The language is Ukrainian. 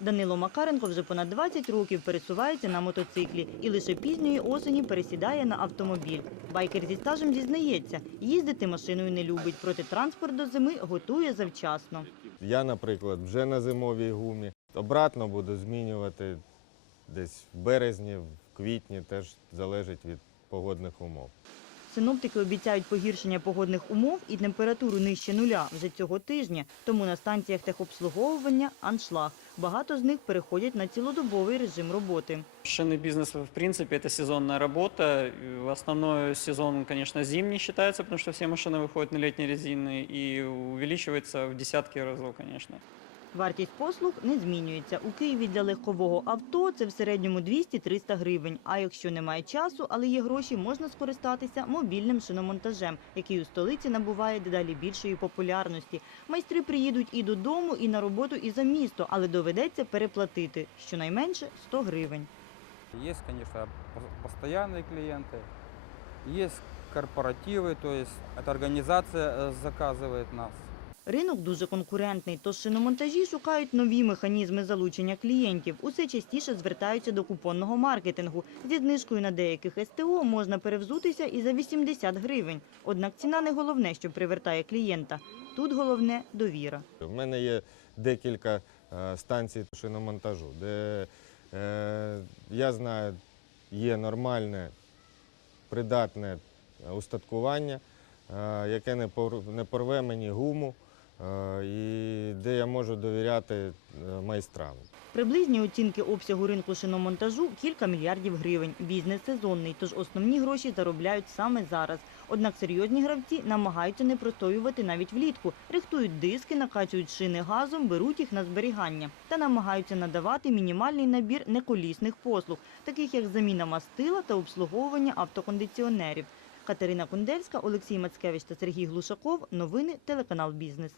Данило Макаренко вже понад 20 років пересувається на мотоциклі і лише пізньої осені пересідає на автомобіль. Байкер зі стажем зізнається, їздити машиною не любить, проте транспорт до зими готує завчасно. Я, наприклад, вже на зимовій гумі. Обратно буду змінювати десь в березні, в квітні, теж залежить від погодних умов. Синоптики обіцяють погіршення погодних умов і температуру нижче нуля вже цього тижня. Тому на станціях техобслуговування аншлаг. Багато з них переходять на цілодобовий режим роботи. Шинный бизнес, в принципе, это сезонная работа. И Основной сезон, конечно, зимний считается, потому что все машины выходят на летние резины и увеличивается в десятки разов, конечно. Вартість послуг не змінюється. У Києві для легкового авто це в середньому 200-300 гривень. А якщо немає часу, але є гроші, можна скористатися мобільним шиномонтажем, який у столиці набуває дедалі більшої популярності. Майстри приїдуть і додому, і на роботу, і за місто, але доведеться переплатити щонайменше 100 гривень. Есть, конечно, пос- постоянные клиенты, есть корпоративы, то есть эта организация э, заказывает нас. Ринок дуже конкурентний, тож шиномонтажі шукають нові механізми залучення клієнтів. Усе частіше звертаються до купонного маркетингу. Зі знижкою на деяких СТО можна перевзутися і за 80 гривень. Однак ціна не головне, що привертає клієнта. Тут головне довіра. У мене є декілька е, станцій шиномонтажу, де е, я знаю, є нормальне, придатне устаткування, е, яке не пор- порве мені гуму, і де я можу довіряти е, майстрам. Приблизні оцінки обсягу ринку шиномонтажу – кілька мільярдів гривень. Бізнес сезонний, тож основні гроші заробляють саме зараз. Однак серйозні гравці намагаються не простоювати навіть влітку. Рихтують диски, накачують шини газом, беруть їх на зберігання та намагаються надавати мінімальний набір неколісних послуг, таких як заміна мастила та обслуговування автокондиціонерів. Катерина Кундельська, Олексій Мацкевич та Сергій Глушаков. Новини телеканал Бізнес.